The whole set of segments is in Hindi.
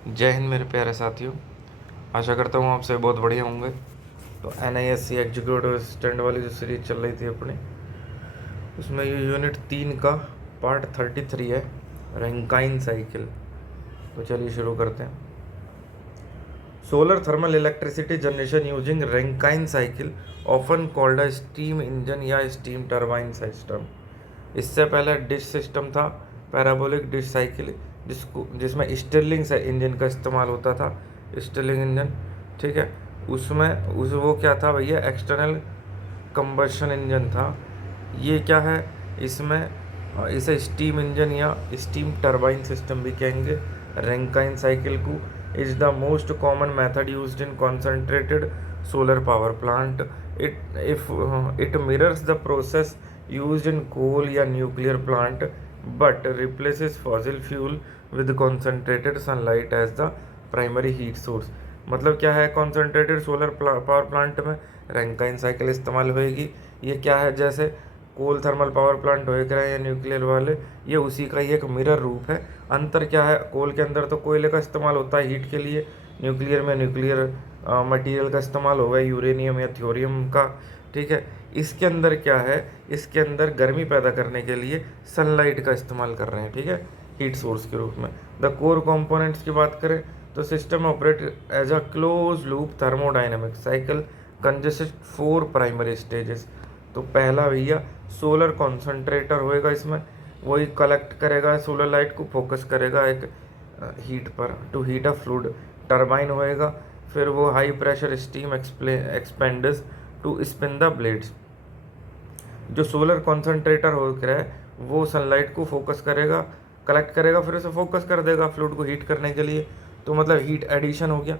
जय हिंद मेरे प्यारे साथियों। आशा करता हूँ आप सभी बहुत बढ़िया होंगे। तो NISC एग्जीक्यूटिव असिस्टेंट वाली जो सीरीज चल रही थी अपनी, उसमें ये यूनिट 3 का पार्ट 33 है, रैंकाइन साइकिल। तो चलिए शुरू करते हैं। Solar thermal electricity generation using Rankine cycle often called a steam engine या स्टीम टरबाइन सिस्टम। इससे पहले डिश सिस्टम था, पैराबोलिक डिश साइकिल, जिसमें स्टिर्लिंग से इंजन का इस्तेमाल होता था। स्टिर्लिंग इंजन, ठीक है। उसमें वो क्या था भैया, एक्सटर्नल कंबशन इंजन था। ये क्या है, इसमें इसे स्टीम इंजन या स्टीम टरबाइन सिस्टम भी कहेंगे। रैंकाइन साइकिल को is the most common method used in concentrated solar power plant. It mirrors the process used in coal या nuclear plant but replaces fossil fuel with concentrated sunlight as the primary heat source। मतलब क्या है, कॉन्सेंट्रेटेड सोलर पावर प्लांट में रैंकाइन साइकिल इस्तेमाल होएगी। ये क्या है, जैसे कोल थर्मल पावर प्लांट हो रहे हैं या न्यूक्लियर वाले, ये उसी का ही एक मिरर रूप है। अंतर क्या है, कोल के अंदर तो कोयले का इस्तेमाल होता है हीट के लिए, न्यूक्लियर में न्यूक्लियर मटेरियल का इस्तेमाल होगा, यूरेनियम या थ्योरियम का, ठीक है। इसके अंदर क्या है, इसके अंदर गर्मी पैदा करने के लिए सनलाइट का इस्तेमाल कर रहे हैं, ठीक है, हीट सोर्स के रूप में। द कोर कंपोनेंट्स की बात करें तो system operate as a close loop thermodynamic cycle consist 4 primary stages. तो पहला भैया सोलर कॉन्सेंट्रेटर होएगा, इसमें वही कलेक्ट करेगा सोलर लाइट को, फोकस करेगा एक हीट पर to heat a fluid. Turbine होएगा, फिर वो high pressure steam expanders to spin the blades. जो सोलर कॉन्सेंट्रेटर हो रहा है वो सनलाइट को फोकस करेगा, कलेक्ट करेगा, फिर उसे फोकस कर देगा फ्लूइड को हीट करने के लिए। तो मतलब हीट एडिशन हो गया,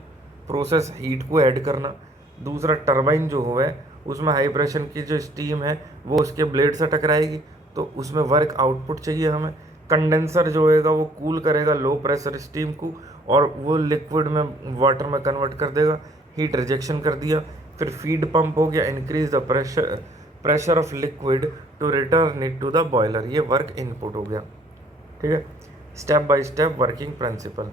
प्रोसेस हीट को ऐड करना। दूसरा टरबाइन जो हुआ है उसमें हाई प्रेशर की जो स्टीम है वो उसके ब्लेड से टकराएगी, तो उसमें वर्क आउटपुट चाहिए हमें। कंडेंसर जो होएगा वो कूल करेगा लो प्रेशर स्टीम को और वो लिक्विड में वाटर में कन्वर्ट कर देगा, हीट रिजेक्शन कर दिया। फिर फीड पंप हो गया, increase the pressure of liquid to return it to the boiler, ये वर्क इनपुट हो गया, ठीक है। Step by step working principle,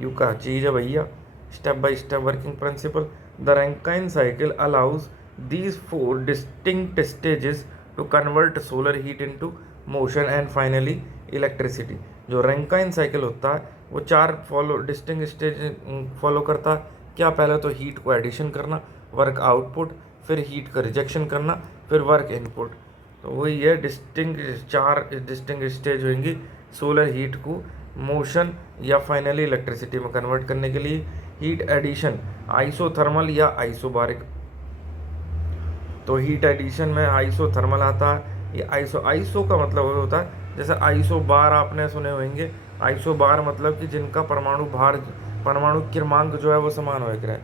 यू का चीज़ है भैया, step by step working principle. The Rankine cycle allows these 4 distinct stages to convert solar heat into motion and finally electricity. जो रैंकाइन साइकिल होता है वो 4 डिस्टिंक्ट स्टेज फॉलो करता है। क्या, पहले तो हीट को एडिशन करना, वर्क आउटपुट, फिर हीट का रिजेक्शन करना, फिर वर्क इनपुट। तो वही है डिस्टिंक्ट 4 डिस्टिंक्ट स्टेज होंगी सोलर हीट को मोशन या फाइनली इलेक्ट्रिसिटी में कन्वर्ट करने के लिए। हीट एडिशन आइसोथर्मल या आइसोबारिक। तो हीट एडिशन में आइसोथर्मल आता है। ये आइसो का मतलब होता है, जैसे आइसो बार आपने सुने होंगे। आइसो बार मतलब कि जिनका परमाणु भार, परमाणु क्रमांक जो है वो समान हो है।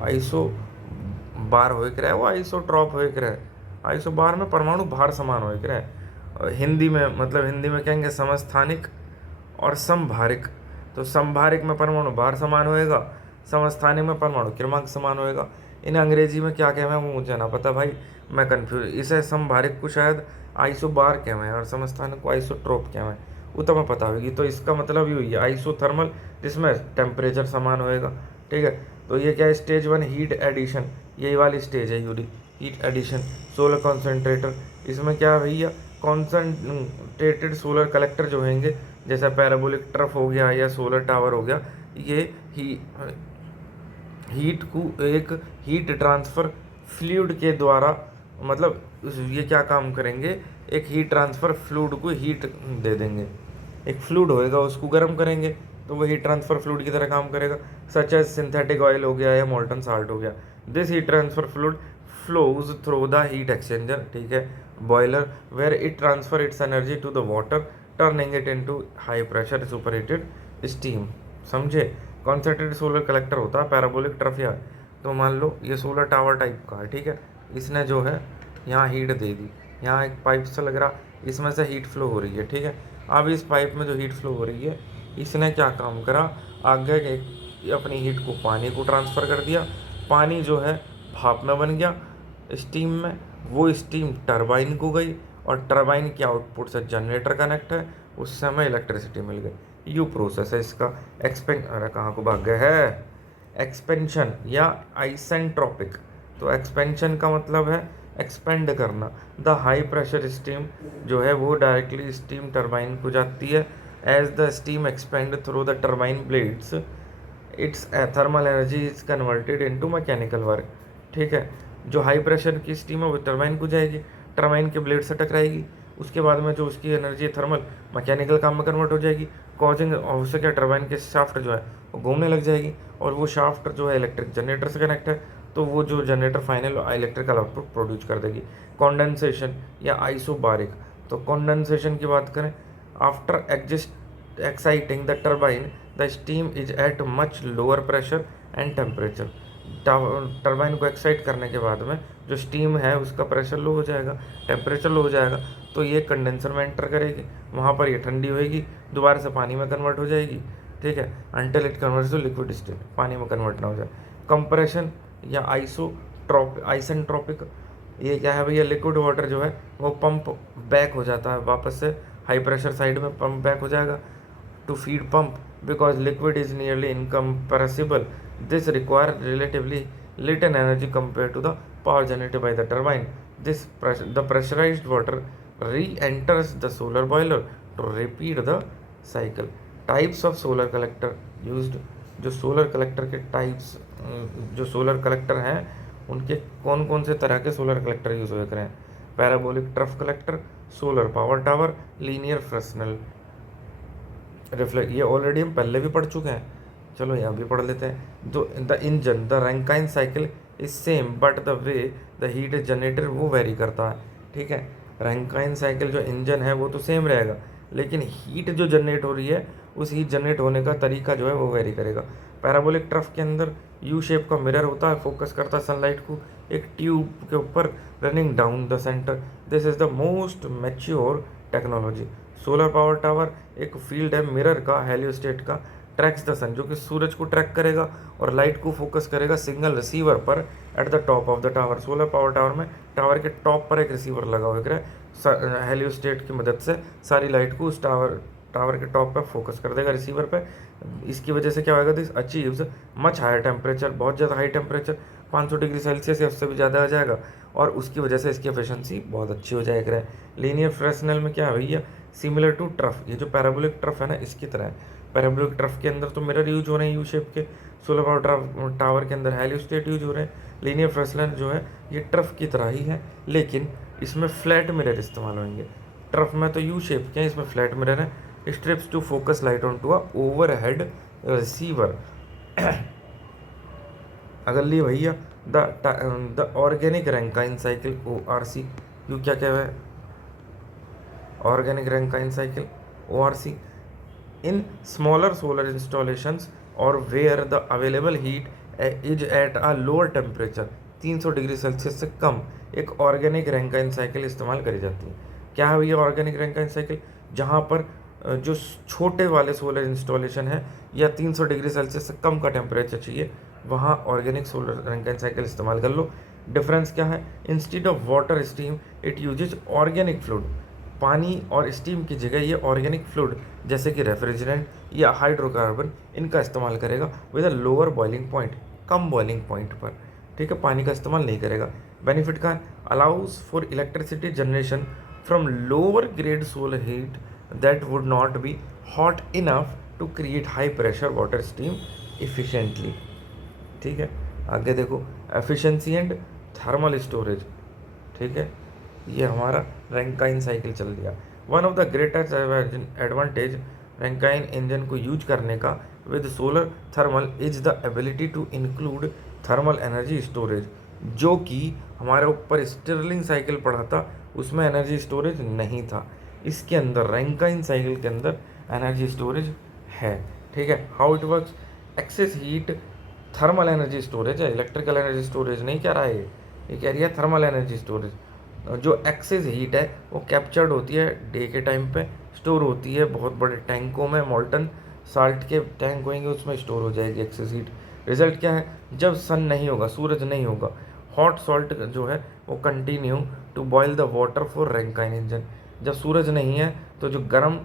आइसो बार हो है वो आइसोट्रॉप हो है। आइसो बार में परमाणु भार समान हो है। हिंदी में मतलब हिंदी में कहेंगे समस्थानिक और समभारिक। तो समभारिक में परमाणु भार समान होएगा, समस्थानिक में परमाणु क्रमांक समान होएगा। इन अंग्रेजी में क्या कहना है वो मुझे ना पता भाई, मैं कंफ्यूज। इसे समभारिक को शायद आइसोबार कहना है और समस्थानिक को आइसोट्रोप कहना है, वो तो मैं पता होगी। तो इसका मतलब ये हुई है आइसोथर्मल, जिसमें टेम्परेचर समान होएगा, ठीक है। तो ये क्या है, स्टेज 1 हीट एडिशन, यही वाली स्टेज है यूरी हीट एडिशन। सोलर कॉन्सेंट्रेटर, इसमें क्या है भैया, कॉन्सेंट्रेटेड सोलर कलेक्टर जो होंगे, जैसा पैराबोलिक ट्रफ हो गया या सोलर टावर हो गया, ये हीट को एक हीट ट्रांसफ़र फ्लूइड के द्वारा, मतलब ये क्या काम करेंगे, एक हीट ट्रांसफ़र फ्लूइड को हीट दे देंगे। एक फ्लूइड होएगा उसको गर्म करेंगे तो वो हीट ट्रांसफ़र फ्लूइड की तरह काम करेगा। सच एज सिंथेटिक ऑयल हो गया या मोल्टन साल्ट हो गया। This heat transfer fluid flows through the heat exchanger, ठीक है, boiler, where it transfer its energy to the water turning it into high pressure superheated steam. समझे। कॉन्सेंट्रेटेड सोलर कलेक्टर होता है पैराबोलिक ट्रफ या, तो मान लो ये सोलर टावर टाइप का है, ठीक है। इसने जो है यहाँ हीट दे दी, यहाँ एक पाइप से लग रहा, इसमें से हीट फ्लो हो रही है, ठीक है। अब इस पाइप में जो हीट फ्लो हो रही है, इसने क्या काम करा, आगे अपनी हीट को पानी को ट्रांसफ़र कर दिया। पानी जो है भाप में बन गया स्टीम में, वो स्टीम टरबाइन को गई और टरबाइन के आउटपुट से जनरेटर कनेक्ट है, उससे हमें इलेक्ट्रिसिटी मिल गई। यू प्रोसेस है इसका अरे कहाँ को भाग गया है, एक्सपेंशन या आइसेंट्रोपिक। तो एक्सपेंशन का मतलब है एक्सपेंड करना। द हाई प्रेशर स्टीम जो है वो डायरेक्टली स्टीम टरबाइन को जाती है। As the steam expand through the turbine blades its thermal energy is converted into mechanical work. ठीक है, जो हाई प्रेशर की स्टीम है वो टरबाइन को जाएगी, टरबाइन के ब्लेड से टकराएगी, उसके बाद में जो उसकी एनर्जी थर्मल मैकेनिकल काम में कन्वर्ट हो जाएगी, कॉजिंग उससे क्या टरबाइन के शाफ्ट जो है वो घूमने लग जाएगी, और वो शाफ्ट जो है इलेक्ट्रिक जनरेटर से कनेक्ट है, तो वो जो generator final electrical output produce कर देगी। कॉन्डेंसेशन या आइसोबारिक। तो कॉन्डेंसेशन की बात करें, after exciting the turbine the steam is at much lower pressure and temperature। Turbine को एक्साइट करने के बाद में जो स्टीम है उसका प्रेशर लो हो जाएगा, टेम्परेचर लो हो जाएगा, तो ये कंडेंसर में एंटर करेगी, वहाँ पर ये ठंडी होएगी, दोबारा से पानी में कन्वर्ट हो जाएगी। ठीक है, until it converts to liquid state, पानी में कन्वर्ट ना हो जाए। कंप्रेशन या आइसेंट्रोपिक, ये क्या है भैया, लिक्विड वाटर जो है वो पंप बैक हो जाता है वापस से हाई प्रेशर साइड में, पंप बैक हो जाएगा to feed pump because liquid is nearly incompressible. This require relatively little energy compared to the power generated by the turbine. The pressurized water re-enters the solar boiler to repeat the cycle. Types of solar collector used। जो सोलर कलेक्टर के टाइप्स, जो सोलर कलेक्टर हैं उनके कौन कौन से तरह के सोलर कलेक्टर यूज हो रहे हैं। Parabolic trough collector, solar power tower, linear Fresnel reflect, ये ऑलरेडी हम पहले भी पढ़ चुके हैं, चलो यहाँ भी पढ़ लेते हैं। जो the engine the Rankine cycle is same but the way the heat is generator वो वेरी करता है। ठीक है, रैंकाइन साइकिल जो इंजन है वो तो सेम रहेगा, लेकिन हीट जो जनरेट हो रही है उस हीट जनरेट होने का तरीका जो है वो वेरी करेगा। पैराबोलिक ट्रफ के अंदर यू शेप का मिरर होता है, फोकस करता है सनलाइट को एक ट्यूब के ऊपर running down the centre. This is the most mature technology. Solar power tower एक फील्ड है मिरर का, हेलियोस्टेट का, ट्रैक्स द सन, जो कि सूरज को ट्रैक करेगा और लाइट को फोकस करेगा सिंगल रिसीवर पर at the top of the tower. Solar power tower में टावर के टॉप पर एक रिसीवर लगा हुआ है, हेलियोस्टेट की मदद से सारी लाइट को उस टावर के टॉप पर फोकस कर देगा रिसीवर पे। इसकी वजह से क्या होगा, this achieves much higher temperature, बहुत ज़्यादा हाई टेम्परेचर 500 डिग्री सेल्सियस या उससे भी ज़्यादा आ जाएगा, और उसकी वजह से इसकी एफिशिएंसी बहुत अच्छी हो जाएगा। लीनियर फ्रेस्नेल में क्या है भैया, सिमिलर टू ट्रफ, ये जो पैराबोलिक ट्रफ है ना इसकी तरह है। पैराबोलिक ट्रफ के अंदर तो मिरर यूज हो रहे हैं यू शेप के, सोलर पावर टावर के अंदर हेलियोस्टेट यूज हो रहे हैं। लीनियर फ्रेस्नेल जो है ये ट्रफ की तरह ही है, लेकिन इसमें फ्लैट मिरर इस्तेमाल होंगे। ट्रफ में तो यू शेप के हैं, इसमें फ्लैट मिरर है। Strips to focus light on to a overhead receiver. अगली भैया the organic Rankine cycle ORC, यू क्या कह रहा है, organic Rankine cycle ORC in smaller solar installations और where the available heat is at a lower temperature 300 degree Celsius से कम, एक ऑर्गेनिक रैंकाइन साइकिल इस्तेमाल करी जाती है। क्या है भैया ऑर्गेनिक रैंकाइन साइकिल, जहाँ पर जो छोटे वाले सोलर इंस्टॉलेशन है या 300 डिग्री सेल्सियस से कम का टेम्परेचर चाहिए, वहाँ ऑर्गेनिक सोलर रैंकाइन साइकिल इस्तेमाल कर लो। डिफरेंस क्या है, instead of water steam it uses organic fluid, पानी और स्टीम की जगह ये ऑर्गेनिक फ्लूइड जैसे कि रेफ्रिजरेंट या हाइड्रोकार्बन इनका इस्तेमाल करेगा with a lower boiling point, come boiling point पर। ठीक है, पानी का इस्तेमाल नहीं करेगा। बेनिफिट का allows for electricity generation from lower grade solar heat that would not be hot enough to create high pressure water steam efficiently. ठीक है, आगे देखो एफिशिएंसी एंड थर्मल स्टोरेज। ठीक है, ये हमारा रैंकाइन साइकिल चल दिया। One of the greatest advantage Rankine engine को यूज करने का with solar thermal is the ability to include thermal energy storage, जो कि हमारे ऊपर स्टिरलिंग साइकिल पढ़ा था उसमें एनर्जी स्टोरेज नहीं था, इसके अंदर रैंकाइन साइकिल के अंदर एनर्जी स्टोरेज है। ठीक है, how it works, excess heat thermal energy storage है, इलेक्ट्रिकल एनर्जी स्टोरेज नहीं कह रहा है ये कह रही है थर्मल एनर्जी स्टोरेज। जो एक्सेस हीट है वो कैप्चर्ड होती है डे के टाइम पे, स्टोर होती है बहुत बड़े टैंकों में, मोल्टन साल्ट के टैंक होंगे उसमें स्टोर हो जाएगी एक्सेस हीट। रिजल्ट क्या है, जब सन नहीं होगा, सूरज नहीं होगा, हॉट सॉल्ट जो है वो continue to boil the water for Rankine engine. जब सूरज नहीं है तो जो गर्म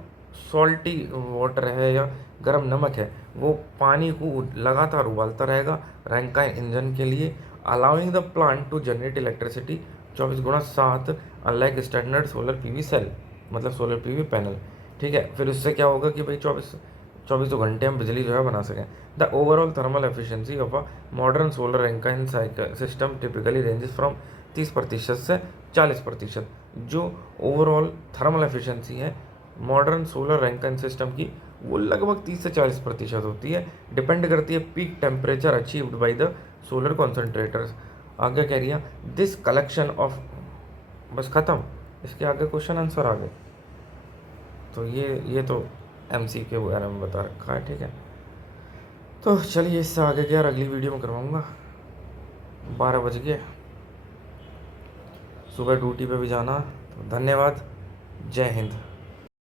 सॉल्टी वाटर है या गर्म नमक है, वो पानी को लगातार उबालता रहेगा रैंकाइन इंजन के लिए, allowing the plant to generate electricity 24x7 unlike standard solar PV cell, मतलब सोलर पीवी पैनल। ठीक है, फिर उससे क्या होगा कि भाई चौबीसों घंटे हम बिजली जो है बना सकें। The overall thermal efficiency of a modern solar Rankine cycle system typically ranges from 30% से 40%। जो ओवरऑल थर्मल एफिशिएंसी है मॉडर्न सोलर रैंकाइन सिस्टम की, वो लगभग 30 से 40% होती है। डिपेंड करती है peak temperature achieved by the solar concentrators. आगे कह रही है दिस कलेक्शन ऑफ, बस ख़त्म, इसके आगे क्वेश्चन आंसर आ गए। तो ये तो एमसी के बारे में बता रखा है। ठीक है, तो चलिए इससे आगे क्या यार अगली वीडियो में करवाऊँगा। 12 बज गए, सुबह ड्यूटी पे भी जाना। तो धन्यवाद, जय हिंद।